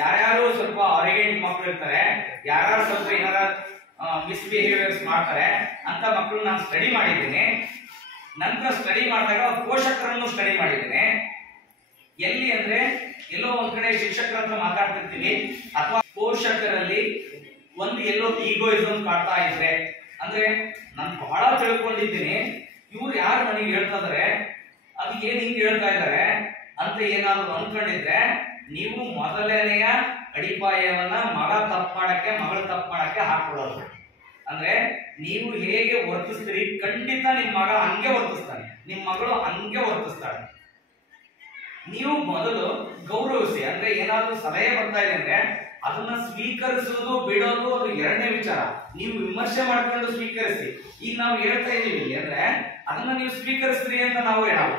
ಯಾರ್ಯಾರು ಸ್ವಲ್ಪ ಆರಿಗೆಂಟ್ ಮಕ್ಕಳು ಇರ್ತಾರೆ, ಯಾರ್ಯಾರು ಸ್ವಲ್ಪ ಏನಾರ ಮಿಸ್ಬಿಹೇವಿಯರ್ಸ್ ಮಾಡ್ತಾರೆ ಅಂತ ಮಕ್ಕಳು ನಾನು ಸ್ಟಡಿ ಮಾಡಿದ್ದೇನೆ. ನಂತರ ಸ್ಟಡಿ ಮಾಡಿದಾಗ ಪೋಷಕರನ್ನು ಸ್ಟಡಿ ಮಾಡಿದ್ದೇನೆ. ಎಲ್ಲಿ ಅಂದ್ರೆ ಎಲ್ಲೋ ಒಂದ್ ಕಡೆ ಶಿಕ್ಷಕರ ಹತ್ರ ಮಾತಾಡ್ತಿರ್ತೀವಿ ಅಥವಾ ಪೋಷಕರಲ್ಲಿ ಒಂದು ಎಲ್ಲೋ ಈಗೋಯಿಸಮ್ ಕಾಡ್ತಾ ಇದ್ರೆ, ಅಂದ್ರೆ ನಾನು ಬಹಳ ತಿಳ್ಕೊಂಡಿದ್ದೀನಿ, ಇವ್ರು ಯಾರು ನನಗೆ ಹೇಳ್ತಾ ಇದಾರೆ, ಅದು ಏನ್ ಹಿಂಗ್ ಹೇಳ್ತಾ ಇದಾರೆ ಅಂತ ಏನಾದ್ರು ಅನ್ಕೊಂಡಿದ್ರೆ ನೀವು ಮೊದಲನೆಯ ಅಡಿಪಾಯವನ್ನ ಮಗಳು ತಪ್ಪು ಮಾಡಕ್ಕೆ ಹಾಕೊಡೋದು. ಅಂದ್ರೆ ನೀವು ಹೇಗೆ ವರ್ತಿಸ್ತೀರಿ, ಖಂಡಿತ ನಿಮ್ ಮಗ ಹಂಗೆ ವರ್ತಿಸ್ತಾನೆ, ನಿಮ್ ಮಗಳು ಹಂಗೆ ವರ್ತಿಸ್ತಾಳೆ. ನೀವು ಮೊದಲು ಗೌರವಿಸಿ. ಅಂದ್ರೆ ಏನಾದ್ರೂ ಸಲಹೆ ಬರ್ತಾ ಇದೆ ಅಂದ್ರೆ ಅದನ್ನ ಸ್ವೀಕರಿಸುವುದು ಬಿಡೋದು ಅದು ಎರಡನೇ ವಿಚಾರ. ನೀವು ವಿಮರ್ಶೆ ಮಾಡ್ಕೊಂಡು ಸ್ವೀಕರಿಸಿ. ಈಗ ನಾವು ಹೇಳ್ತಾ ಇದೀವಿ ಅಂದ್ರೆ ಅದನ್ನ ನೀವು ಸ್ವೀಕರಿಸ್ತೀರಿ ಅಂತ ನಾವು ಹೇಳಲ್ಲ.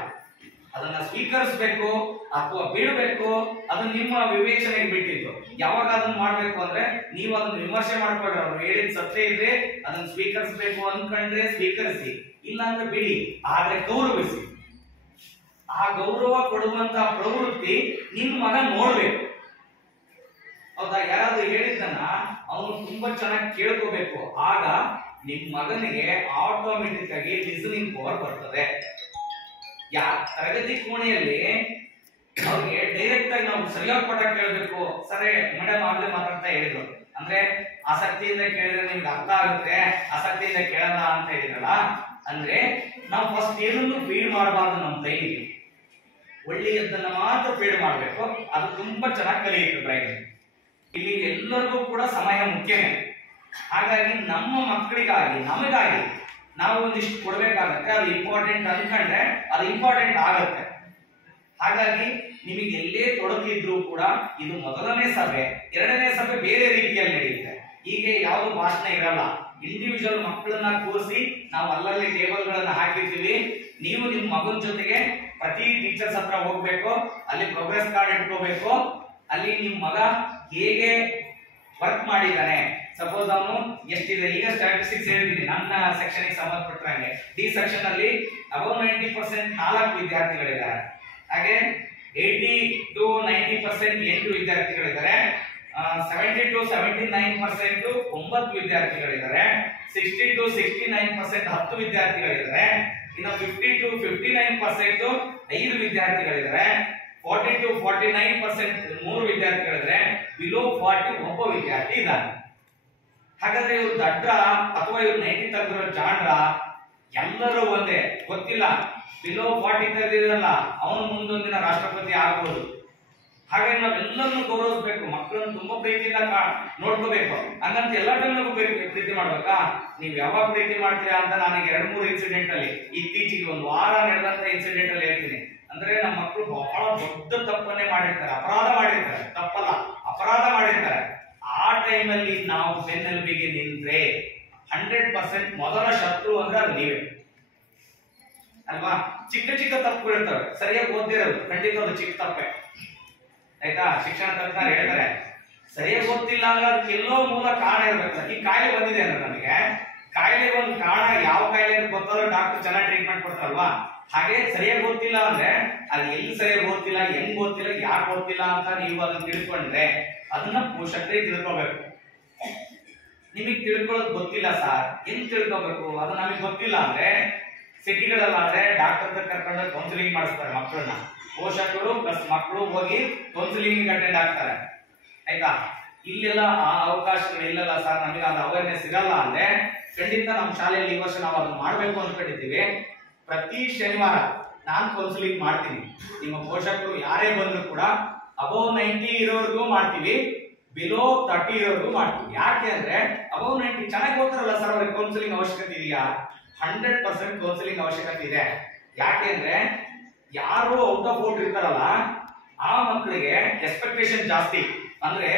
ಅದನ್ನ ಸ್ವೀಕರಿಸಬೇಕು ಅಥವಾ ಬಿಡಬೇಕು ಅದು ನಿಮ್ಮ ವಿವೇಚನೆಗೆ ಬಿಟ್ಟಿದ್ದು. ಯಾವಾಗ ಅದನ್ನ ಮಾಡ್ಬೇಕು ಅಂದ್ರೆ ನೀವು ಅದನ್ನ ವಿಮರ್ಶೆ ಮಾಡ್ಕೊಂಡ್ರೆ, ಅವ್ರು ಹೇಳಿದ ಸತ್ಯ ಇದ್ರೆ ಅದನ್ನ ಸ್ವೀಕರಿಸಬೇಕು ಅನ್ಕೊಂಡ್ರೆ ಸ್ವೀಕರಿಸಿ, ಇಲ್ಲ ಅಂದ್ರೆ ಬಿಡಿ. ಆದ್ರೆ ಗೌರವಿಸಿ. ಆ ಗೌರವ ಕೊಡುವಂತ ಪ್ರವೃತ್ತಿ ನಿಮ್ ಮಗ ನೋಡ್ಬೇಕು. ಹೌದಾ? ಯಾರಾದ್ರೂ ಹೇಳಿದ್ದನ್ನ ಅವನು ತುಂಬಾ ಚೆನ್ನಾಗಿ ಕೇಳ್ಕೋಬೇಕು. ಆಗ ನಿಮ್ ಮಗನಿಗೆ ಆಟೋಮೆಟಿಕ್ ಆಗಿ ಲಿಸನಿಂಗ್ ಪವರ್ ಬರ್ತದೆ. ತರಗತಿ ಕೋಣೆಯಲ್ಲಿ ಅವ್ರಿಗೆ ಡೈರೆಕ್ಟ್ ಆಗಿ ನಾವು ಸರಿಯಾದ ಪಾಠ ಕೇಳಬೇಕು. ಸರಿ ಮೇಡಮ್ ಆಗ್ಲೇ ಮಾತಾಡ್ತಾ ಹೇಳಿದ್ರು, ಅಂದ್ರೆ ಆಸಕ್ತಿಯಿಂದ ಕೇಳಿದ್ರೆ ನಿಮ್ಗೆ ಅರ್ಥ ಆಗುತ್ತೆ, ಆಸಕ್ತಿಯಿಂದ ಕೇಳಲ್ಲ ಅಂತ ಹೇಳಿದ್ರಲ್ಲ. ಅಂದ್ರೆ ನಾವು ಫಸ್ಟ್ ಏನನ್ನು ಫೀಡ್ ಮಾಡಬಾರ್ದು. ನಮ್ಮ ಬ್ರೈನ್ಗೆ ಒಳ್ಳೆಯದನ್ನ ಮಾತ್ರ ಫೀಡ್ ಮಾಡ್ಬೇಕು. ಅದು ತುಂಬಾ ಚೆನ್ನಾಗಿ ಕಲಿಯುತ್ತೆ ಬ್ರೈನ್. ಇಲ್ಲಿ ಎಲ್ಲರಿಗೂ ಕೂಡ ಸಮಯ ಮುಖ್ಯನೇ. ಹಾಗಾಗಿ ನಮ್ಮ ಮಕ್ಕಳಿಗಾಗಿ ನಮಗಾಗಿ ನಾವು ಒಂದಿಷ್ಟು ಕೊಡ್ಬೇಕಾಗತ್ತೆ. ಅದು ಇಂಪಾರ್ಟೆಂಟ್ ಅನ್ಕೊಂಡ್ರೆ ಅದು ಇಂಪಾರ್ಟೆಂಟ್ ಆಗತ್ತೆ. ಹಾಗಾಗಿ ನಿಮಗೆ ಎಲ್ಲೇ ತೊಡಗಿದ್ರು ಕೂಡ ಇದು ಮೊದಲನೇ ಸಭೆ. ಎರಡನೇ ಸಭೆ ಬೇರೆ ರೀತಿಯಲ್ಲಿ ನಡೆಯುತ್ತೆ. ಹೀಗೆ ಯಾವುದು ಭಾಷಣ ಇರಲ್ಲ. ಇಂಡಿವಿಜುವಲ್ ಮಕ್ಕಳನ್ನ ಕೂರಿಸಿ ನಾವು ಅಲ್ಲಲ್ಲಿ ಟೇಬಲ್ ಗಳನ್ನ ಹಾಕಿರ್ತೀವಿ. ನೀವು ನಿಮ್ಮ ಮಗನ ಜೊತೆಗೆ ಪ್ರತಿ ಟೀಚರ್ಸ್ ಹತ್ರ ಹೋಗ್ಬೇಕು, ಅಲ್ಲಿ ಪ್ರೋಗ್ರೆಸ್ ಕಾರ್ಡ್ ಇಟ್ಕೋಬೇಕು. ಅಲ್ಲಿ ನಿಮ್ ಮಗ ಹೇಗೆ ವರ್ಕ್ ಮಾಡಿದ್ದಾನೆ, ಸಪೋಸ್ ಅವನು ಎಷ್ಟಿದೆ, ಈಗ ಸ್ಟ್ಯಾಟಿಸ್ಟಿಕ್ಸ್ ಹೇಳಿದೀನಿ ನನ್ನ ಸೆಕ್ಷನ್ ಗೆ ಸಂಬಂಧಪಟ್ಟಂಗೆ. ಡಿ ಸೆಕ್ಷನ್ ಅಲ್ಲಿ ಅಬೌವ್ 90% 4 ವಿದ್ಯಾರ್ಥಿಗಳಿದ್ದಾರೆ. ಹಾಗೆ 80 to 90% 8 ವಿದ್ಯಾರ್ಥಿಗಳಿದ್ದಾರೆ. 70 to 79% 9 ವಿದ್ಯಾರ್ಥಿಗಳಿದ್ದಾರೆ. 60 to 69% 10 ವಿದ್ಯಾರ್ಥಿಗಳಿದ್ದಾರೆ. ಇನ್ನು 50 to 59% 5 ವಿದ್ಯಾರ್ಥಿಗಳಿದ್ದಾರೆ. 40 to 49% 3 ವಿದ್ಯಾರ್ಥಿಗಳಿದ್ದಾರೆ. ಬಿಲೋ 40 ಒಬ್ಬ ವಿದ್ಯಾರ್ಥಿ ಇದ್ದಾನೆ. ಹಾಗಾದ್ರೆ ಇವ್ರು ದಡ್ರ ಅಥವಾ ಇವ್ರು 90 ತೆಗೆದಿರೋ ಜಾಣ್ರ, ಎಲ್ಲರೂ ಒಂದೇ, ಗೊತ್ತಿಲ್ಲ. ಬಿಲೋ 40 ತೆಗೆದಿರಲ್ಲ, ಅವನು ಮುಂದೊಂದಿನ ರಾಷ್ಟ್ರಪತಿ ಆಗ್ಬೋದು. ಹಾಗಾಗಿ ನಾವೆಲ್ಲರನ್ನು ಗೌರವಿಸಬೇಕು. ಮಕ್ಕಳನ್ನು ತುಂಬಾ ಪ್ರೀತಿಯಿಂದ ನೋಡ್ಕೋಬೇಕು. ಹಂಗಂತ ಎಲ್ಲ ಟೈಮ್ನಾಗೂ ಪ್ರೀತಿ ಮಾಡ್ಬೇಕಾ? ನೀವ್ ಯಾವಾಗ ಪ್ರೀತಿ ಮಾಡ್ತೀರಾ ಅಂತ ನನಗೆ 2-3 ಇನ್ಸಿಡೆಂಟ್ ಅಲ್ಲಿ ಇತ್ತೀಚೆಗೆ ಒಂದು ವಾರ ನಡೆದಂತ ಇನ್ಸಿಡೆಂಟ್ ಅಲ್ಲಿ ಹೇಳ್ತೀನಿ. ಅಂದ್ರೆ ನಮ್ಮ ಮಕ್ಕಳು ಬಹಳ ದೊಡ್ಡ ತಪ್ಪನ್ನೇ ಮಾಡಿರ್ತಾರೆ, ಅಪರಾಧ ಮಾಡಿರ್ತಾರೆ, ತಪ್ಪಲ್ಲ ಅಪರಾಧ ಮಾಡಿರ್ತಾರೆ. ಆ ಟೈಮಲ್ಲಿ ನಾವು ಬೆನ್ನೆಲುಬಿಗೆ ನಿಂತ್ರೆ 100% ಮೊದಲ ಶತ್ರು ಅಂದ್ರೆ ಅದು ನೀವೇ ಅಲ್ವಾ? ಚಿಕ್ಕ ಚಿಕ್ಕ ತಪ್ಪುಗಳು ಇರ್ತವೆ, ಸರಿಯಾಗಿ ಓದ್ತಿರೋದು ಖಂಡಿತ ಅದು ಚಿಕ್ಕ ತಪ್ಪೆ. ಆಯ್ತಾ? ಶಿಕ್ಷಣ ತಜ್ಞರು ಹೇಳ್ತಾರೆ ಸರಿಯಾಗಿ ಗೊತ್ತಿಲ್ಲ ಅಂದ್ರೆ ಅದಕ್ಕೆ ಎಲ್ಲೋ ಮೂಲ ಕಾರಣ ಇರ್ಬೇಕು. ಈ ಕಾಯಿಲೆ ಬಂದಿದೆ ಅಂದ್ರೆ ನಮಗೆ ಕಾಯಿಲೆ ಒಂದು ಕಾರಣ, ಯಾವ ಕಾಯಿಲೆ ಅಂತ ಗೊತ್ತಾದ್ರೆ ಡಾಕ್ಟರ್ ಚೆನ್ನಾಗಿ ಟ್ರೀಟ್ಮೆಂಟ್ ಕೊಡ್ತಾರಲ್ವಾ? ಹಾಗೆ ಸರಿಯಾಗಿ ಗೊತ್ತಿಲ್ಲ ಅಂದ್ರೆ ಅದು ಎಲ್ಲಿ ಸರಿಯಾಗಿ ಗೊತ್ತಿಲ್ಲ, ಹೆಂಗ್ ಗೊತ್ತಿಲ್ಲ, ಯಾಕೆ ಗೊತ್ತಿಲ್ಲ ಅಂತ ನೀವು ಅದನ್ನ ತಿಳ್ಕೊಂಡ್ರೆ ಅದನ್ನ ಪೋಷಕರಿಗೆ ತಿಳ್ಕೊಬೇಕು. ನಿಮಗೆ ತಿಳ್ಕೊಳ್ಳೋದು ಗೊತ್ತಿಲ್ಲ ಸರ್, ಹೆಂಗ್ ತಿಳ್ಕೊಬೇಕು? ಅದು ನಮಗೆ ಗೊತ್ತಿಲ್ಲ ಅಂದ್ರೆ ಸಿಟಿಗಳಲ್ಲಾದ್ರೆ ಡಾಕ್ಟರ್ ಕರ್ಕೊಂಡು ಕೌನ್ಸಿಲಿಂಗ್ ಮಾಡಿಸ್ತಾರೆ ಮಕ್ಕಳನ್ನ. ಪೋಷಕರು ಪ್ಲಸ್ ಮಕ್ಕಳು ಹೋಗಿ ಕೌನ್ಸಿಲಿಂಗ್ ಅಟೆಂಡ್ ಆಗ್ತಾರೆ. ಆಯ್ತಾ? ಇಲ್ಲೆಲ್ಲ ಆ ಅವಕಾಶಗಳು ಇಲ್ಲಲ್ಲ ಸರ್, ನಮಗೆ ಅದು ಅವೇರ್ನೆಸ್ ಇರಲ್ಲ ಅಂದ್ರೆ ಖಂಡಿತ ನಮ್ಮ ಶಾಲೆಯಲ್ಲಿ ಈ ವರ್ಷ ನಾವು ಅದನ್ನ ಮಾಡ್ಬೇಕು ಅನ್ಕೊಂಡಿದ್ದೀವಿ. ಪ್ರತಿ ಶನಿವಾರ ನಾನು ಕೌನ್ಸಿಲಿಂಗ್ ಮಾಡ್ತೀನಿ. ನಿಮ್ಮ ಪೋಷಕರು ಯಾರೇ ಬಂದ್ರು ಕೂಡ ಅಬೌವ್ 90 ಇರೋರ್ಗೂ ಮಾಡ್ತೀವಿ, ಬಿಲೋ 30 ಇರೋರ್ಗೂ ಮಾಡ್ತೀವಿ. ಯಾಕೆ ಅಂದ್ರೆ ಅಬೌವ್ 90 ಚೆನ್ನಾಗಿ ಓದ್ತಾರಲ್ಲ ಸರ್, ಅವ್ರಿಗೆ ಕೌನ್ಸಿಲಿಂಗ್ ಅವಶ್ಯಕತೆ ಇದೆಯಾ? 100% ಕೌನ್ಸಿಲಿಂಗ್ ಅವಶ್ಯಕತೆ ಇದೆ. ಯಾಕೆ ಅಂದ್ರೆ ಯಾರು ಔಟ್ ಆಫ್ ಔಟ್ ಇರ್ತಾರಲ್ಲ ಆ ಮಕ್ಕಳಿಗೆ ಎಕ್ಸ್ಪೆಕ್ಟೇಷನ್ ಜಾಸ್ತಿ. ಅಂದ್ರೆ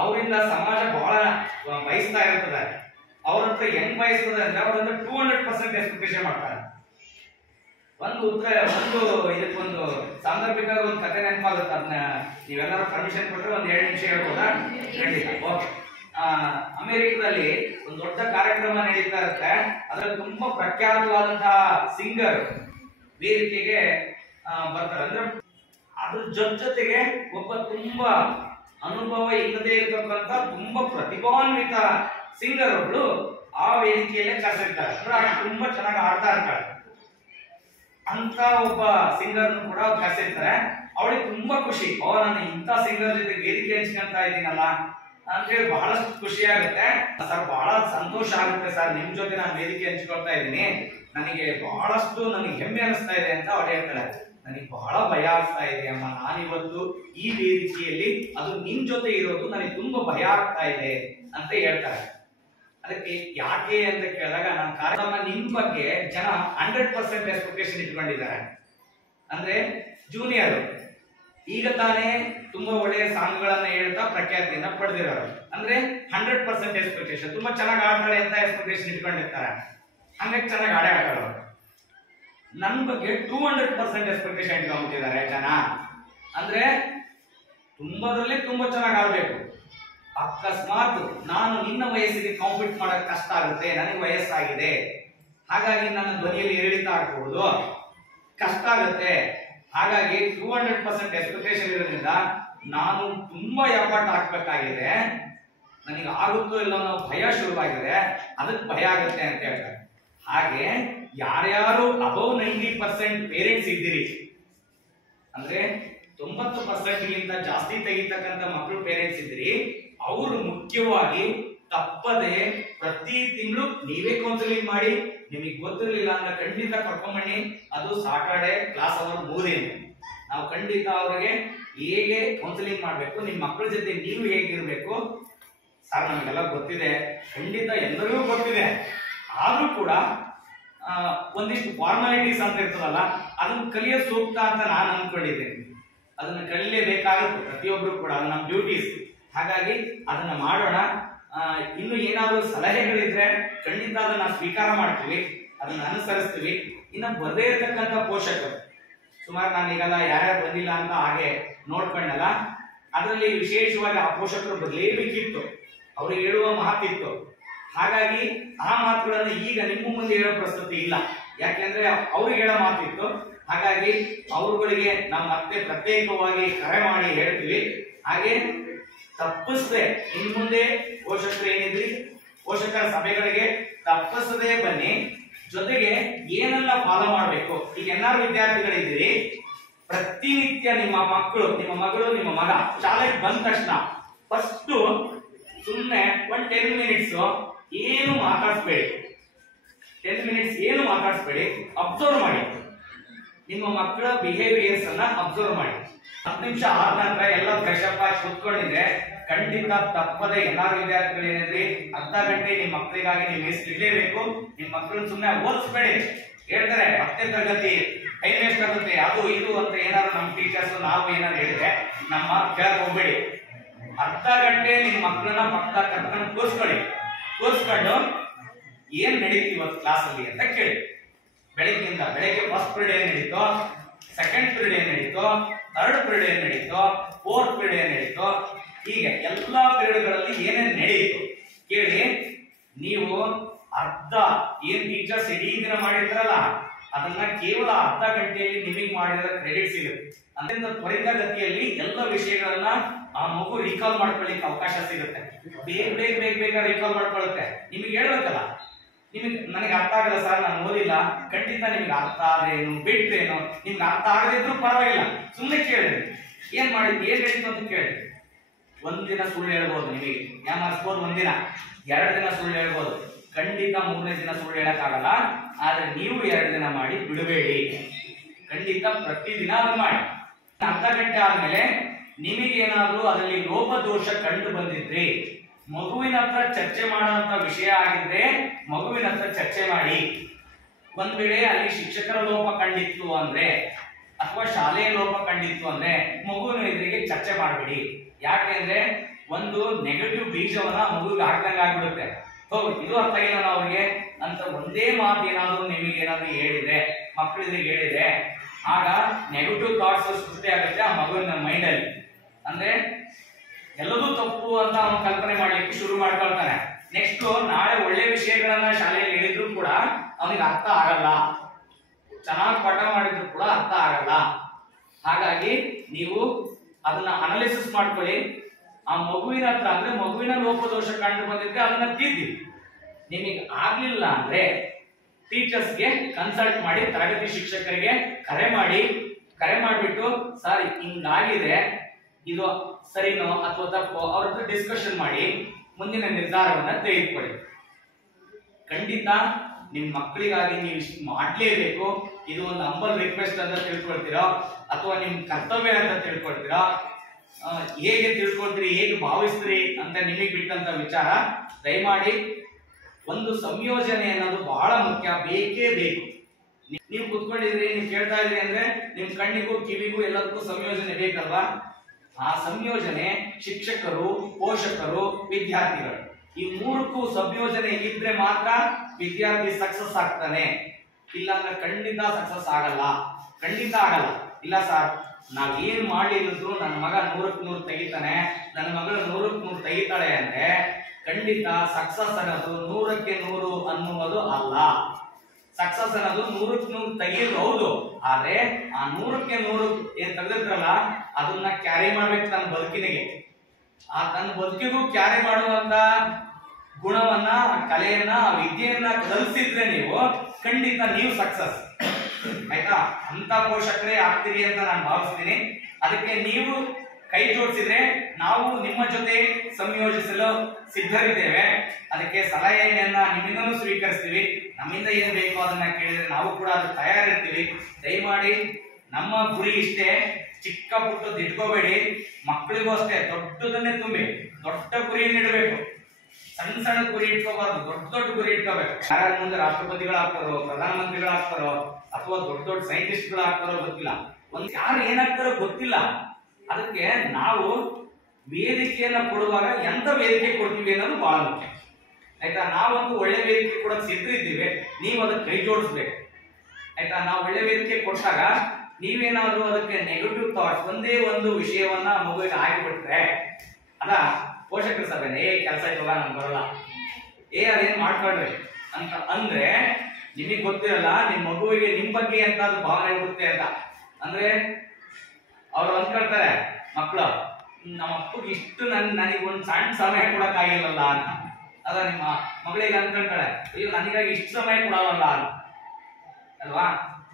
ಅವರಿಂದ ಸಮಾಜ ಬಹಳ ಬಯಸ್ತಾ ಇರ್ತದೆ. ಅವ್ರ ಹತ್ರ ಹೆಂಗ್ ಬಯಸ್ತದೆ ಅಂದ್ರೆ ಅವರಿಂದ 200% ಎಕ್ಸ್ಪೆಕ್ಟೇಷನ್ ಮಾಡ್ತಾರೆ. ಒಂದು ಇದಕ್ಕೊಂದು ಸಾಂದರ್ಭಿಕವಾಗಿ ಒಂದು ಕಥೆ ನೆನಪಾಗುತ್ತೆ. ಅದನ್ನ ನೀವೆಲ್ಲರೂ ಪರ್ಮಿಷನ್ ಕೊಟ್ಟರೆ ಒಂದು 2 ನಿಮಿಷ ಹೇಳ್ಬೋದಾ? ಖಂಡಿತ. ಓಕೆ. ಅಮೆರಿಕದಲ್ಲಿ ಒಂದು ದೊಡ್ಡ ಕಾರ್ಯಕ್ರಮ ನಡೀತಾ ಇರುತ್ತೆ. ಅದ್ರಲ್ಲಿ ತುಂಬಾ ಪ್ರಖ್ಯಾತವಾದಂತಹ ಸಿಂಗರ್ ವೇದಿಕೆಗೆ ಬರ್ತಾರೆ. ಅಂದ್ರೆ ಅದ್ರ ಜೊತೆಗೆ ಒಬ್ಬ ತುಂಬಾ ಅನುಭವ ಇಲ್ಲದೆ ಇರತಕ್ಕಂತ ತುಂಬಾ ಪ್ರತಿಭಾನ್ವಿತ ಸಿಂಗರ್ ಒಬ್ಳು ಆ ವೇದಿಕೆಯಲ್ಲೇ ಕರೆಸಿರ್ತಾರೆ. ಅಂದ್ರೆ ತುಂಬಾ ಚೆನ್ನಾಗಿ ಆಡ್ತಾ ಇರ್ತಾಳೆ. ಅಂತ ಒಬ್ಬ ಸಿಂಗರ್ ಕೂಡ ಕರೆಸಿರ್ತಾರೆ. ಅವಳಿಗೆ ತುಂಬಾ ಖುಷಿ, ನಾನು ಇಂಥ ಸಿಂಗರ್ ಜೊತೆ ವೇದಿಕೆ ಹಂಚ್ಕೊಂತ ಇದ್ದೀನಲ್ಲ ಅಂತ ಹೇಳಿ ಬಹಳಷ್ಟು ಖುಷಿ ಆಗುತ್ತೆ. ಸರ್ ಬಹಳ ಸಂತೋಷ ಆಗುತ್ತೆ ಸರ್, ನಿಮ್ ಜೊತೆ ನಾನು ವೇದಿಕೆ ಹಂಚ್ಕೊಳ್ತಾ ಇದ್ದೀನಿ, ನನಗೆ ಬಹಳಷ್ಟು ಹೆಮ್ಮೆ ಅನಿಸ್ತಾ ಇದೆ ಅಂತ ಅವಳು ಹೇಳ್ತಾಳೆ. ನನಗೆ ಬಹಳ ಭಯ ಆಗ್ತಾ ಇದೆ ಅಮ್ಮ, ನಾನಿವತ್ತು ಈ ವೇದಿಕೆಯಲ್ಲಿ ಅದು ನಿಮ್ ಜೊತೆ ಇರೋದು ನನಗೆ ತುಂಬಾ ಭಯ ಆಗ್ತಾ ಇದೆ ಅಂತ ಹೇಳ್ತಾರೆ. ಅದಕ್ಕೆ ಯಾಕೆ ಅಂತ ಕೇಳಿದಾಗ ನನ್ನ ಕಾರ್ಯಕ್ರಮ ನಿಮ್ ಬಗ್ಗೆ ಜನ 100% ಎಕ್ಸ್ಪೆಕ್ಟೇಷನ್ ಇಟ್ಕೊಂಡಿದ್ದಾರೆ. ಅಂದ್ರೆ ಜೂನಿಯರ್ ಈಗ ತಾನೇ ತುಂಬಾ ಒಳ್ಳೆಯ ಸಾಂಗ್ಗಳನ್ನ ಹೇಳ್ತಾ ಪ್ರಖ್ಯಾತಿಯನ್ನ ಪಡೆದಿರೋರು, ಅಂದ್ರೆ 100% ಎಕ್ಸ್ಪೆಕ್ಟೇಷನ್, ತುಂಬಾ ಚೆನ್ನಾಗಿ ಆಡ್ತಾಳೆ ಅಂತ ಎಕ್ಸ್ಪೆಕ್ಟೇಷನ್ ಇಟ್ಕೊಂಡಿರ್ತಾರೆ. ಹಂಗಾಗಿ ಚೆನ್ನಾಗಿ ಆಡೇ ಆಡೋರು. ನನ್ನ ಬಗ್ಗೆ 200% ಎಕ್ಸ್ಪೆಕ್ಟೇಷನ್ ಇಟ್ಕೊಂಡ್ಬಿಟ್ಟಿದ್ದಾರೆ ಜನ. ಅಂದ್ರೆ ತುಂಬಾದ್ರಲ್ಲಿ ತುಂಬಾ ಚೆನ್ನಾಗಿ ಆಡ್ಬೇಕು. ಅಕಸ್ಮಾತ್ ನಾನು ನಿನ್ನ ವಯಸ್ಸಿಗೆ ಕಾಂಪೀಟ್ ಮಾಡಕ್ ಕಷ್ಟ ಆಗುತ್ತೆ, ನನಗೆ ವಯಸ್ಸಾಗಿದೆ, ಹಾಗಾಗಿ ನನ್ನ ಧ್ವನಿಯಲ್ಲಿ ಏರಿಳಿತ ಆಗ್ಬಹುದು, ಕಷ್ಟ ಆಗುತ್ತೆ, ಹಾಗಾಗಿ 200% ಎಕ್ಸ್ಪೆಕ್ಟೇಷನ್ ಇರೋದ್ರಿಂದ ನಾನು ತುಂಬಾ ಎಫರ್ಟ್ ಹಾಕ್ಬೇಕಾಗಿದೆ, ನನಗೆ ಆಗುತ್ತೋ ಇಲ್ಲ ಅನ್ನೋ ಭಯ ಶುರುವಾಗಿದೆ, ಅದಕ್ಕೆ ಭಯ ಆಗುತ್ತೆ ಅಂತ ಹೇಳ್ತಾರೆ. ಹಾಗೆ ಯಾರ್ಯಾರು ಅಬೌವ್ 90% ಪೇರೆಂಟ್ಸ್ ಇದ್ದೀರಿ, ಅಂದ್ರೆ 90% ಗಿಂತ ಜಾಸ್ತಿ ತೆಗಿತಕ್ಕಂತ ಮಕ್ಕಳು ಪೇರೆಂಟ್ಸ್ ಇದ್ದೀರಿ, ಅವರು ಮುಖ್ಯವಾಗಿ ತಪ್ಪದೆ ಪ್ರತಿ ತಿಂಗಳು ನೀವೇ ಕೌನ್ಸಿಲಿಂಗ್ ಮಾಡಿ. ನಿಮಗೆ ಗೊತ್ತಿರಲಿಲ್ಲ ಅಂದ್ರೆ ಖಂಡಿತ ಕರ್ಕೊಂಬನ್ನಿ. ಅದು ಸಾಟರ್ಡೆ ಕ್ಲಾಸ್ ಅವರ್ 3 ನಾವು ಖಂಡಿತ ಅವರಿಗೆ ಹೇಗೆ ಕೌನ್ಸಿಲಿಂಗ್ ಮಾಡಬೇಕು, ನಿಮ್ಮ ಮಕ್ಕಳ ಜೊತೆ ನೀವು ಹೇಗಿರ್ಬೇಕು ಸರ್ ನಮಗೆಲ್ಲ ಗೊತ್ತಿದೆ, ಖಂಡಿತ ಎಲ್ಲರಿಗೂ ಗೊತ್ತಿದೆ, ಆದ್ರೂ ಕೂಡ ಒಂದಿಷ್ಟು ಫಾರ್ಮಾಲಿಟೀಸ್ ಅಂತ ಇರ್ತದಲ್ಲ, ಅದನ್ನ ಕಲಿಯೋದು ಸೂಕ್ತ ಅಂತ ನಾನು ಅನ್ಕೊಂಡಿದ್ದೇನೆ. ಅದನ್ನ ಕಲಿಯಲೇಬೇಕಾಗುತ್ತೆ ಪ್ರತಿಯೊಬ್ರು ಕೂಡ, ಅದು ನಮ್ಮ ಡ್ಯೂಟೀಸ್. ಹಾಗಾಗಿ ಅದನ್ನ ಮಾಡೋಣ. ಇನ್ನು ಏನಾದರೂ ಸಲಹೆಗಳಿದ್ರೆ ಖಂಡಿತ ಅದನ್ನ ಸ್ವೀಕಾರ ಮಾಡ್ತೀವಿ, ಅದನ್ನ ಅನುಸರಿಸ್ತೀವಿ. ಇನ್ನು ಬರದೇ ಇರತಕ್ಕಂತ ಪೋಷಕರು ಸುಮಾರು ನಾನು ಈಗಲ್ಲ ಯಾರ್ಯಾರು ಬಂದಿಲ್ಲ ಅಂತ ಹಾಗೆ ನೋಡ್ಕೊಂಡಲ್ಲ, ಅದರಲ್ಲಿ ವಿಶೇಷವಾಗಿ ಆ ಪೋಷಕರು ಬರಲೇಬೇಕಿತ್ತು, ಅವ್ರಿಗೆ ಹೇಳುವ ಮಾತಿತ್ತು. ಹಾಗಾಗಿ ಆ ಮಾತುಗಳನ್ನು ಈಗ ನಿಮ್ಮ ಮುಂದೆ ಹೇಳೋ ಪ್ರಸ್ತುತಿ ಇಲ್ಲ, ಯಾಕೆಂದ್ರೆ ಅವ್ರಿಗೆ ಹೇಳೋ ಮಾತಿತ್ತು. ಹಾಗಾಗಿ ಅವರುಗಳಿಗೆ ನಾವು ಮತ್ತೆ ಪ್ರತ್ಯೇಕವಾಗಿ ಕರೆ ಮಾಡಿ ಹೇಳ್ತೀವಿ. ಹಾಗೆ ತಪ್ಪಿಸದೆ ಇನ್ ಮುಂದೆ ಪೋಷಕರು ಏನಿದ್ರಿ ಪೋಷಕರ ಸಭೆಗಳಿಗೆ ತಪ್ಪಿಸದೆ ಬನ್ನಿ. ಜೊತೆಗೆ ಏನೆಲ್ಲ ಫಾಲೋ ಮಾಡಬೇಕು, ಈಗ ಎಲ್ಲಾರು ವಿದ್ಯಾರ್ಥಿಗಳಿದ್ದೀರಿ, ಪ್ರತಿನಿತ್ಯ ನಿಮ್ಮ ಮಕ್ಕಳು, ನಿಮ್ಮ ಮಗಳು, ನಿಮ್ಮ ಮಗ ಶಾಲೆಗೆ ಬಂದ ತಕ್ಷಣ ಫಸ್ಟ್ ಸುಮ್ಮನೆ 10 ಮಿನಿಟ್ಸ್ ಏನು ಮಾತಾಡಿಸ್ಬೇಡಿ, 10 ಮಿನಿಟ್ಸ್ ಏನು ಮಾತಾಡಿಸ್ಬೇಡಿ, ಅಬ್ಸರ್ವ್ ಮಾಡಿ. ನಿಮ್ಮ ಮಕ್ಕಳ ಬಿಹೇವಿಯರ್ಸ್ ಅನ್ನ ಅಬ್ಸರ್ವ್ ಮಾಡಿ. 10 ನಿಮಿಷ ಆದ ನಂತರ ಎಲ್ಲ ಫ್ರೆಶ್ ಅಪ್ ಆಗಿ ಕೂತ್ಕೊಂಡಿದ್ರೆ ಖಂಡಿತ ತಪ್ಪದೆ ಎಲ್ಲಾರು ವಿದ್ಯಾರ್ಥಿಗಳು ಏನಿದ್ರಿ ಅರ್ಧ ಗಂಟೆ ನಿಮ್ಮ ಮಕ್ಕಳಿಗಾಗಿ ನೀವು ಮೀಸಲಿಡಲೇಬೇಕು. ನಿಮ್ಮ ಮಕ್ಕಳನ್ನ ಸುಮ್ಮನೆ ಓದಿಸ್ಬೇಡಿ. ಹೇಳ್ತಾರೆ 10ನೇ ತರಗತಿ ಟೈಮ್ ವೇಸ್ಟ್ ಆಗುತ್ತೆ, ಅದು ಇದು ಅಂತ ಏನಾದ್ರು ನಮ್ಮ ಟೀಚರ್ಸ್ ನಾವು ಏನಾದ್ರು ಹೇಳಿದ್ರೆ ನಮ್ಮ ಕೇಳಕ್ ಹೋಗ್ಬೇಡಿ. ಅರ್ಧ ಗಂಟೆ ನಿಮ್ಮ ಮಕ್ಕಳನ್ನ ಪಕ್ಕದ ಕರ್ಕೊಂಡು ಕೂರಿಸ್ಕೊಂಡು ಏನ್ ನಡೀತಿ ಇವತ್ತು ಕ್ಲಾಸ್ ಅಲ್ಲಿ ಅಂತ ಕೇಳಿ. ಬೆಳಗ್ಗೆ ಫಸ್ಟ್ ಪೀರಿಯಡ್ ಏನ್ ನಡೀತೋ, ಸೆಕೆಂಡ್ ಪೀರಿಯಡ್ ಏನ್ ನಡೀತೋ, ಥರ್ಡ್ ಪೀರಿಯಡ್ ಏನ್ ನಡೀತೋ, ಫೋರ್ತ್ ಪೀರಿಯಡ್ ಏನ್ ನಡೀತೋ, ಹೀಗೆ ಎಲ್ಲಾ ಪೀರಿಯಡ್ಗಳಲ್ಲಿ ಏನೇನ್ ನಡೆಯಿತು ಕೇಳಿ. ನೀವು ಅರ್ಧ ಏನ್ ಟೀಚರ್ಸ್ ಇಡೀ ದಿನ ಮಾಡಿರ್ತಾರಲ್ಲ ಅದನ್ನ ಕೇವಲ ಅರ್ಧ ಗಂಟೆಯಲ್ಲಿ ನಿಮಗೆ ಮಾಡಿರೋ ಕ್ರೆಡಿಟ್ ಸಿಗುತ್ತೆ. ಅದರಿಂದ ತ್ವರಿತಗತಿಯಲ್ಲಿ ಎಲ್ಲ ವಿಷಯಗಳನ್ನ ಆ ಮಗು ರೀಕಾಲ್ ಮಾಡ್ಕೊಳ್ಳಿಕ್ಕೆ ಅವಕಾಶ ಸಿಗುತ್ತೆ. ಬೇಗ ರೀಕಾಲ್ ಮಾಡ್ಕೊಳ್ಳುತ್ತೆ. ನಿಮಗೆ ಹೇಳ್ಬೇಕಲ್ಲ, ನನಗೆ ಅರ್ಥ ಆಗಲ್ಲ ಸರ್, ನಾನು ಓದಿಲ್ಲ, ಖಂಡಿತ ನಿಮ್ಗೆ ಅರ್ಥ ಆದ್ರೇನು ಬಿಟ್ರೇನು, ನಿಮ್ಗೆ ಅರ್ಥ ಆಗದಿದ್ರು ಪರವಾಗಿಲ್ಲ, ಸುಮ್ಮನೆ ಕೇಳಿ ಏನ್ ಮಾಡಿದ್ವಿ ಏನ್ ನಡೀತು ಅಂತ ಕೇಳಿ. ಒಂದಿನ ಸುಳ್ಳು ಹೇಳ್ಬೋದು, ನಿಮಗೆ ಯಾಮಾರಿಸ್ಬೋದು, ಒಂದಿನ 2 ದಿನ ಸುಳ್ಳು ಹೇಳ್ಬೋದು, ಖಂಡಿತ 3ನೇ ದಿನ ಸುಳ್ಳು ಹೇಳಕ್ಕಾಗಲ್ಲ. ಆದ್ರೆ ನೀವು 2 ದಿನ ಮಾಡಿ ಬಿಡಬೇಡಿ, ಖಂಡಿತ ಪ್ರತಿದಿನ ಅದನ್ನ ಮಾಡಿ. ಅರ್ಧ ಗಂಟೆ ಆದ್ಮೇಲೆ ನಿಮಗೇನಾದ್ರೂ ಅದರಲ್ಲಿ ಲೋಪದೋಷ ಕಂಡು ಬಂದಿದ್ರಿ, ಮಗುವಿನ ಹತ್ರ ಚರ್ಚೆ ಮಾಡುವಂತ ವಿಷಯ ಆಗಿದ್ರೆ ಮಗುವಿನ ಹತ್ರ ಚರ್ಚೆ ಮಾಡಿ. ಒಂದ್ ವೇಳೆ ಅಲ್ಲಿ ಶಿಕ್ಷಕರ ಲೋಪ ಕಂಡಿತ್ತು ಅಂದ್ರೆ ಅಥವಾ ಶಾಲೆಯ ಲೋಪ ಕಂಡಿತ್ತು ಅಂದ್ರೆ ಮಗುವಿನ ಎದುರಿಗೆ ಚರ್ಚೆ ಮಾಡಬೇಡಿ. ಯಾಕೆಂದ್ರೆ ಒಂದು ನೆಗೆಟಿವ್ ಬೀಜವನ್ನ ಮಗುವಿಗೆ ಹಾಕ್ದಂಗೆ ಆಗ್ಬಿಡುತ್ತೆ. ಹೌದು, ಇದು ಅರ್ಥ ಆಗಿಲ್ಲ ಅವ್ರಿಗೆ ಅಂತ ಒಂದೇ ಮಾತು ಏನಾದ್ರು ನಿಮಗೆ ಏನಾದ್ರು ಹೇಳಿದ್ರೆ, ಮಕ್ಕಳಿಗೆ ಹೇಳಿದ್ರೆ, ಆಗ ನೆಗೆಟಿವ್ ಥಾಟ್ಸ್ ಸೃಷ್ಟಿ ಆಗುತ್ತೆ ಆ ಮಗುವಿನ ಮೈಂಡ್ ಅಲ್ಲಿ. ಅಂದ್ರೆ ಎಲ್ಲದೂ ತಪ್ಪು ಅಂತ ಅವನು ಕಲ್ಪನೆ ಮಾಡ್ಲಿಕ್ಕೆ ಶುರು ಮಾಡ್ಕೊಳ್ತಾನೆ. ನೆಕ್ಸ್ಟ್ ನಾಳೆ ಒಳ್ಳೆ ವಿಷಯಗಳನ್ನ ಶಾಲೆಯಲ್ಲಿ ಹೇಳಿದ್ರು ಕೂಡ ಅವನಿಗೆ ಅರ್ಥ ಆಗಲ್ಲ, ಚೆನ್ನಾಗಿ ಪಾಠ ಮಾಡಿದ್ರು ಕೂಡ ಅರ್ಥ ಆಗಲ್ಲ. ಹಾಗಾಗಿ ನೀವು ಅದನ್ನ ಅನಾಲಿಸಿಸ್ ಮಾಡ್ಕೊಳ್ಳಿ. ಆ ಮಗುವಿನ ಹತ್ರ ಅಂದ್ರೆ ಮಗುವಿನ ಲೋಪದೋಷ ಕಂಡು ಬಂದಿದ್ರೆ ಅದನ್ನ ತಿದ್ದಿ. ನಿಮಗೆ ಆಗ್ಲಿಲ್ಲ ಅಂದ್ರೆ ಟೀಚರ್ಸ್ಗೆ ಕನ್ಸಲ್ಟ್ ಮಾಡಿ, ತರಗತಿ ಶಿಕ್ಷಕರಿಗೆ ಕರೆ ಮಾಡಿಬಿಟ್ಟು ಸರ್ ಹಿಂಗಾಗಿದೆ, ಇದು ಸರಿನೋ ಅಥವಾ ತಪ್ಪೋ ಅವ್ರ ಹತ್ರ ಡಿಸ್ಕಷನ್ ಮಾಡಿ ಮುಂದಿನ ನಿರ್ಧಾರವನ್ನ ತೆಗೆದುಕೊಳ್ಳಿ. ಖಂಡಿತ ನಿಮ್ ಮಕ್ಕಳಿಗಾಗಿ ನೀವು ಇಷ್ಟು ಮಾಡ್ಲೇಬೇಕು. ಇದು ಒಂದು ಹಂಬಲ್ ರಿಕ್ವೆಸ್ಟ್ ಅಂತ ತಿಳ್ಕೊಳ್ತೀರಾ ಅಥವಾ ನಿಮ್ ಕರ್ತವ್ಯ ಅಂತ ತಿಳ್ಕೊಳ್ತೀರಾ, ಹೇಗೆ ತಿಳ್ಕೊಳ್ತೀರಿ, ಹೇಗೆ ಭಾವಿಸ್ತೀರಿ ಅಂತ ನಿಮಗೆ ಬಿಟ್ಟಂತ ವಿಚಾರ. ದಯಮಾಡಿ ಒಂದು ಸಂಯೋಜನೆ ಅನ್ನೋದು ಬಹಳ ಮುಖ್ಯ, ಬೇಕೇ ಬೇಕು. ನೀವು ಕುತ್ಕೊಂಡಿದ್ರಿ, ನೀವು ಕೇಳ್ತಾ ಇದ್ರಿ ಅಂದ್ರೆ ನಿಮ್ ಕಣ್ಣಿಗೂ ಕಿವಿಗೂ ಎಲ್ಲದಕ್ಕೂ ಸಂಯೋಜನೆ ಬೇಕಲ್ವಾ? ಆ ಸಂಯೋಜನೆ ಶಿಕ್ಷಕರು, ಪೋಷಕರು, ವಿದ್ಯಾರ್ಥಿಗಳು ಈ ಮೂರಕ್ಕೂ ಸಂಯೋಜನೆ ಇದ್ರೆ ಮಾತ್ರ ವಿದ್ಯಾರ್ಥಿ ಸಕ್ಸಸ್ ಆಗ್ತಾನೆ. ಇಲ್ಲ ಅಂದ್ರೆ ಖಂಡಿತ ಸಕ್ಸಸ್ ಆಗಲ್ಲ, ಖಂಡಿತ ಆಗಲ್ಲ. ಇಲ್ಲ ಸರ್ ನಾವ್ ಏನ್ ಮಾಡಿದ್ರು ನನ್ನ ಮಗ 100ಕ್ಕೆ 100 ತೆಗಿತಾನೆ, ನನ್ನ ಮಗಳು 100ಕ್ಕೆ 100 ತೆಗಿತಾಳೆ ಅಂದ್ರೆ ಖಂಡಿತ ಸಕ್ಸಸ್ ಅನ್ನೋದು 100ಕ್ಕೆ 100 ಅನ್ನುವುದು ಅಲ್ಲ. ಸಕ್ಸಸ್ ಅನ್ನೋದು 100ಕ್ಕೆ 100 ತೆಗೆಯೋದು ಹೌದು, ಆದ್ರೆ ಆ 100ಕ್ಕೆ 100 ಏನ್ ತೆಗೆದಿರ್ತಾರಲ್ಲ ಅದನ್ನ ಕ್ಯಾರಿ ಮಾಡ್ಬೇಕು ತನ್ನ ಬದುಕಿನಿಗೆ. ಆ ತನ್ನ ಬದುಕಿಗೂ ಕ್ಯಾರಿ ಮಾಡುವಂತ ಗುಣವನ್ನ, ಕಲೆಯನ್ನ, ವಿದ್ಯೆಯನ್ನ ಕಲಿಸಿದ್ರೆ ನೀವು ಖಂಡಿತ ನೀವು ಸಕ್ಸಸ್. ಆಯ್ತಾ? ಅಂತ ಪೋಷಕರೇ ಆಗ್ತೀರಿ ಅಂತ ನಾನು ಭಾವಿಸ್ತೀನಿ. ಅದಕ್ಕೆ ನೀವು ಕೈ ಜೋಡಿಸಿದ್ರೆ ನಾವು ನಿಮ್ಮ ಜೊತೆ ಸಂಯೋಜಿಸಲು ಸಿದ್ಧರಿದ್ದೇವೆ. ಅದಕ್ಕೆ ಸಲಹೆಯನ್ನ ನಿಮ್ಮಿಂದಲೂ ಸ್ವೀಕರಿಸ್ತೀವಿ. ನಮ್ಮಿಂದ ಏನ್ ಬೇಕು ಅದನ್ನ ಕೇಳಿದ್ರೆ ನಾವು ಕೂಡ ಅದು ತಯಾರಿರ್ತೀವಿ. ದಯಮಾಡಿ ನಮ್ಮ ಗುರಿ ಇಷ್ಟೇ, ಚಿಕ್ಕ ಪುಟ್ಟದ್ದು ಇಟ್ಕೋಬೇಡಿ. ಮಕ್ಕಳಿಗೂ ಅಷ್ಟೇ ದೊಡ್ಡದನ್ನೇ ತುಂಬಿ, ದೊಡ್ಡ ಗುರಿಯನ್ನು ಇಡಬೇಕು. ಸಣ್ಣ ಸಣ್ಣ ಗುರಿ ಇಟ್ಕೋಬಾರ್ದು, ದೊಡ್ಡ ದೊಡ್ಡ ಗುರಿ ಇಟ್ಕೋಬೇಕು. ಯಾರ ಮುಂದೆ ರಾಷ್ಟ್ರಪತಿಗಳಾಗ್ತಾರೋ, ಪ್ರಧಾನಮಂತ್ರಿಗಳಾಗ್ತಾರೋ ಅಥವಾ ದೊಡ್ಡ ದೊಡ್ಡ ಸೈಂಟಿಸ್ಟ್ಗಳಾಗ್ತಾರೋ ಗೊತ್ತಿಲ್ಲ, ಒಂದ್ ಯಾರು ಏನಾಗ್ತಾರೋ ಗೊತ್ತಿಲ್ಲ. ಅದಕ್ಕೆ ನಾವು ವೇದಿಕೆಯನ್ನ ಕೊಡುವಾಗ ಎಂತ ವೇದಿಕೆ ಕೊಡ್ತೀವಿ ಅನ್ನೋದು ಬಹಳ ಮುಖ್ಯ. ಆಯ್ತಾ? ನಾವೊಂದು ಒಳ್ಳೆ ವೇದಿಕೆ ಕೊಡಕ್ ಸಿದ್ಧರಿದ್ದೀವಿ, ನೀವು ಅದಕ್ಕೆ ಕೈ ಜೋಡಿಸ್ಬೇಕು. ಆಯ್ತಾ? ನಾವು ಒಳ್ಳೆ ವೇದಿಕೆ ಕೊಟ್ಟಾಗ ನೀವೇನಾದ್ರೂ ಅದಕ್ಕೆ ನೆಗೆಟಿವ್ ಥಾಟ್ಸ್, ಒಂದೇ ಒಂದು ವಿಷಯವನ್ನ ಮಗುವಿಗೆ ಹಾಕಿಬಿಟ್ರೆ ಅದ ಪೋಷಕರ ಸಭೆನೇ ಕೆಲಸ ಇತ್ತಲ್ಲ ನಮ್ಗೆ ಬರಲ್ಲ, ಅದೇನ್ ಮಾಡ್ಕೊಳ್ರಿ ಅಂತ ಅಂದ್ರೆ ನಿಮಗೆ ಗೊತ್ತಿರಲ್ಲ ನಿಮ್ ಮಗುವಿಗೆ ನಿಮ್ ಬಗ್ಗೆ ಅಂತ ಅದು ಭಾವನೆ ಇರುತ್ತೆ ಅಂತ. ಅಂದ್ರೆ ಅವ್ರು ಅಂದ್ಕೊಳ್ತಾರೆ ಮಕ್ಕಳು, ನಮ್ಮ ಅಪ್ಪಗೆ ಇಷ್ಟು ನನಗೆ ಒಂದು ಸಣ್ಣ ಸಮಯ ಕೊಡಕ್ ಆಗಿಲ್ಲಲ್ಲ ಅಂತ. ಅದ ನಿಮ್ಮ ಮಗಳಿಗೆ ಅಂದ್ಕೊಳ್ತಾಳೆ, ಅಯ್ಯೋ ನನಗಾಗಿ ಇಷ್ಟು ಸಮಯ ಕೊಡಲ್ಲ ಅಂತ ಅಲ್ವಾ?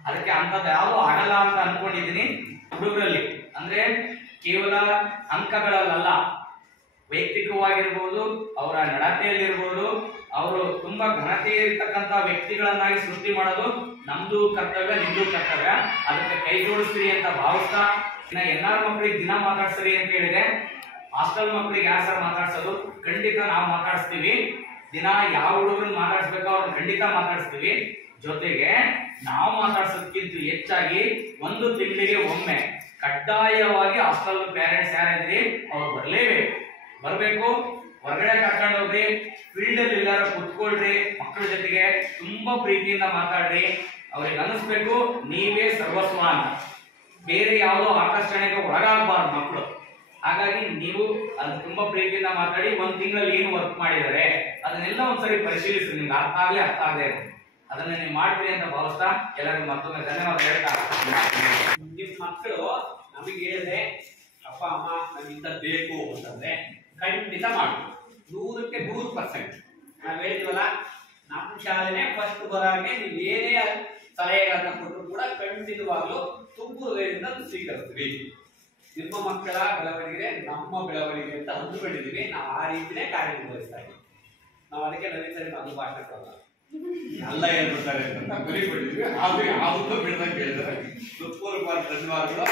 ಅದಕ್ಕೆ ಅಂತದ್ದು ಯಾವುದು ಆಗಲ್ಲ ಅಂತ ಅನ್ಕೊಂಡಿದೀನಿ ಹುಡುಗರಲ್ಲಿ. ಅಂದ್ರೆ ಕೇವಲ ಅಂಕಗಳಲ್ಲ, ವೈಯಕ್ತಿಕವಾಗಿರ್ಬೋದು, ಅವರ ನಡತೆಯಲ್ಲಿರ್ಬೋದು, ಅವರು ತುಂಬಾ ಘನತೆ ಇರ್ತಕ್ಕಂಥ ವ್ಯಕ್ತಿಗಳನ್ನಾಗಿ ಸೃಷ್ಟಿ ಮಾಡೋದು ನಮ್ದು ಕರ್ತವ್ಯ, ನಿಮ್ದು ಕರ್ತವ್ಯ. ಅದಕ್ಕೆ ಕೈ ಜೋಡಿಸ್ತೀರಿ ಅಂತ ಭಾವಿಸ್ತಾ, ಇನ್ನ ಎಲ್ಲಾರ ಮಕ್ಕಳಿಗೆ ದಿನ ಮಾತಾಡ್ಸ್ರಿ ಅಂತ ಹೇಳಿದೆ. ಹಾಸ್ಟೆಲ್ ಮಕ್ಕಳಿಗೆ ಯಾರು ಸರ್ ಮಾತಾಡ್ಸೋದು? ಖಂಡಿತ ನಾವು ಮಾತಾಡಿಸ್ತೀವಿ. ದಿನ ಯಾವ ಹುಡುಗರನ್ನ ಮಾತಾಡ್ಸ್ಬೇಕೋ ಅವ್ರನ್ನ ಖಂಡಿತ ಮಾತಾಡಿಸ್ತೀವಿ. ಜೊತೆಗೆ ನಾವು ಮಾತಾಡ್ಸೋದಕ್ಕಿಂತ ಹೆಚ್ಚಾಗಿ 1 ತಿಂಗಳಿಗೆ ಒಮ್ಮೆ ಕಡ್ಡಾಯವಾಗಿ ಹಾಸ್ಟೆಲ್ ಪೇರೆಂಟ್ಸ್ ಯಾರಿದ್ರಿ ಅವ್ರು ಬರಬೇಕು. ಹೊರಗಡೆ ಕರ್ಕೊಂಡು ಹೋಗ್ರಿ, ಫೀಲ್ಡ್ ಅಲ್ಲಿ ಎಲ್ಲಾರ ಕುತ್ಕೊಳ್ರಿ, ಮಕ್ಕಳ ಜೊತೆಗೆ ತುಂಬಾ ಪ್ರೀತಿಯಿಂದ ಮಾತಾಡ್ರಿ. ಅವ್ರಿಗೆ ಅನಿಸ್ಬೇಕು ನೀವೇ ಸರ್ವಸ್ವ ಅಂತ, ಬೇರೆ ಯಾವುದೋ ಆಕರ್ಷಣೆಗೆ ಒಳಗಾಗಬಾರ್ದು ಮಕ್ಕಳು. ಹಾಗಾಗಿ ನೀವು ಅದು ತುಂಬಾ ಪ್ರೀತಿಯಿಂದ ಮಾತಾಡಿ. 1 ತಿಂಗಳಲ್ಲಿ ಏನು ವರ್ಕ್ ಮಾಡಿದ್ದಾರೆ ಅದನ್ನೆಲ್ಲ ಒಂದ್ಸರಿ ಪರಿಶೀಲಿಸಿ, ನಿಮ್ಗೆ ಅರ್ಥ ಆಗದೆ ಅದನ್ನ ನೀವು ಮಾಡ್ತೀರಿ ಅಂತ ಭಾವಿಸ್ತಾ ಎಲ್ಲರಿಗೂ ಮತ್ತೊಮ್ಮೆ ಧನ್ಯವಾದ ಹೇಳ್ತಾ, ನಿಮ್ ಮಕ್ಕಳು ನಮಗೆ ಹೇಳಿದ್ರೆ ಅಪ್ಪ ಅಮ್ಮ ನಮ್ಮಿಂದ ಬೇಕು ಅಂತಂದ್ರೆ ಖಂಡಿತ ಮಾಡಿ 100ಕ್ಕೆ 100%. ನಾವು ಹೇಳಿದ್ವಲ್ಲ, ನಮ್ಮ ಶಾಲೆನೇ ಫಸ್ಟ್ ಬರಾಗೆ ನೀವು ಏನೇ ಸಲಹೆಗಳನ್ನ ಕೊಟ್ಟರು ಕೂಡ ಖಂಡಿತವಾಗ್ಲೂ ತುಂಬ ಹೃದಯದಿಂದ ಸ್ವೀಕರಿಸ್ತೀವಿ. ನಿಮ್ಮ ಮಕ್ಕಳ ಬೆಳವಣಿಗೆ ನಮ್ಮ ಬೆಳವಣಿಗೆ ಅಂತ ಅಂದುಕೊಂಡಿದ್ದೀವಿ. ನಾವು ಆ ರೀತಿನೇ ಕಾರ್ಯನಿರ್ವಹಿಸ್ತಾ ಇದ್ದೀವಿ. ನಾವು ಅದಕ್ಕೆ ನವೀನ್ ಅದು ಭಾಷಣ ಕೊಡಲ್ಲ, ಎಲ್ಲ ಹೇಳ್ಬಿಡ್ತಾರೆ ಅಂತ ಗುರಿ ಕೊಟ್ಟಿದ್ವಿ. ಹಾಗೂ ಯಾವುದೋ ಬಿಡದಂಗೆ ಹೇಳಿದ್ರೆ ಧನ್ಯವಾದಗಳು.